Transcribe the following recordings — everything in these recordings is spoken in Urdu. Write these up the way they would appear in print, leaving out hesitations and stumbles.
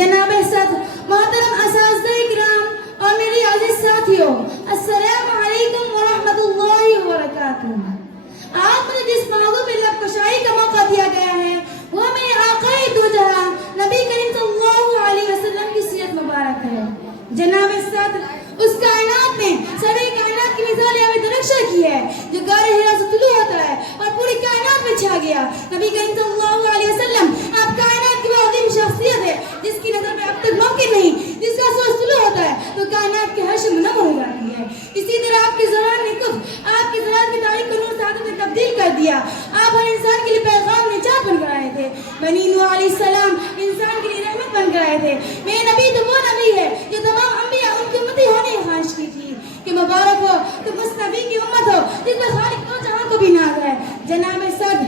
جناب صدر، محترم اساتذہ اکرام اور میری عزیز ساتھیوں، السلام علیکم ورحمۃ اللہ وبرکاتہ۔ آج مجھے جس موضوع پہ لب کشائی کا موقع دیا گیا ہے وہ میرے آقا دو جہاں نبی کریم صلی اللہ علیہ وسلم کی سیرت مبارک ہے۔ جناب صدر، اس کائنات میں ساری کائنات کی مثال ہمیں درخشہ کی ہے جو غار حرا سے طلوع ہوتا ہے اور پوری کائنات میں چھا گیا۔ نبی کریم صلی اللہ علیہ وسلم آپ کائنات کی وہ عظیم شخصیت ہے جس کی نظر میں اب تک ممکن نہیں، جس کا سوچ طلوع ہوتا ہے تو کائنات کی حرش منور ہو جاتی ہے۔ اسی طرح آپ کی زبان نے کفر، آپ کی زبان کی تاریخ کو نور سعادت میں تبدیل کر دیا۔ آپ ہر انسان کے لیے پیغام نجات بن کر آئے تھے۔ بنی نوح علیہ السلام انسان کے لیے رحمت بن کر آئے تھے۔ میرے نبی تو وہ نبی ہے جو تمام انبیاء ان کی امتی ہونے کی خواہش کی تھی کہ مبارک ہو تم اس نبی کی امت ہو جس پر خالق دو جہاں کو بھی ناز ہے۔ جناب صدر،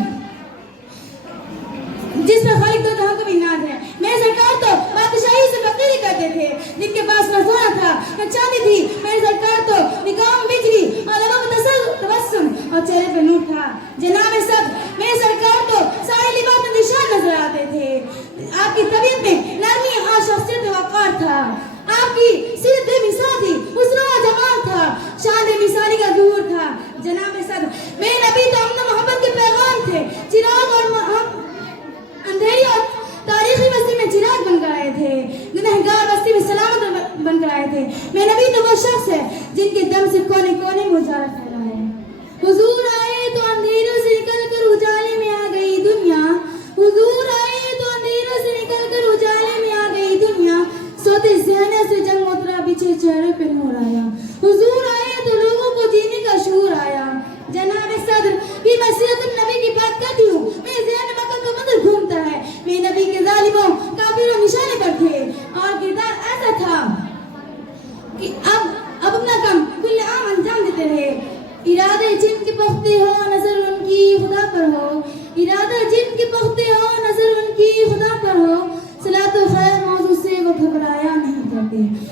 جس پر خالق دو جہاں کو بھی ناز ہے، میرے سرکار تو بادشاہی سے فقیری کرتے تھے، جن کے پاس نہ سونا تھا نہ چاندی تھی، میرے سرکار تو نگاہوں میں بجلی اور لبوں میں تبسم اور چہرے پہ نور تھا۔ جناب صدر، میرے سرکار تو سارے لباس میں نشان نظر آتے تھے۔ آپ کی طبیعت میں نرمی اور شخصیت وقار تھا۔ آپ کی سیرت بے مثال تھی، حسن و جمال تھا، شان مثالی کا ظہور تھا۔ جناب صدر، میرے نبی تو امن و محبت کے پیغام تھے، چراغ اور اندھیری اور تاریخی بستی میں چراغ بن کر آئے تھے، گنہگار بستی میں سلامت بن کر آئے تھے۔ میرے نبی تو وہ شخص ہے جن کے دم سے کونے کونے میں اجالا پھیلا ہے۔ حضور آئے تو اندھیروں سے نکل کر اجالے میں آ گئی دنیا، حضور آئے تو اندھیروں سے نکل کر اجالے میں آ گئی دنیا، سوتے ذہنوں سے جنگ اترا، بچھے چہرے پہ نور آیا، حضور آئے تو لوگوں کو جینے کا شعور آیا۔ جناب صدر، بھی میں سیرت النبی کی بات کرتی ہوں، میرے ذہن میں مکہ کا منظر گھومتا ہے۔ میرے نبی کے ظالموں کافروں نشانے پر تھے اور کردار ایسا تھا کہ اب اپنا کام کل عام انجام دیتے رہے۔ ارادے جن کے پختے ہو نظر ان کی خدا پر ہو، ارادہ جن کے پختے ہو نظر ان کی خدا پر ہو، صلاۃ و خیر موضوع سے وہ گھبرایا نہیں کرتے۔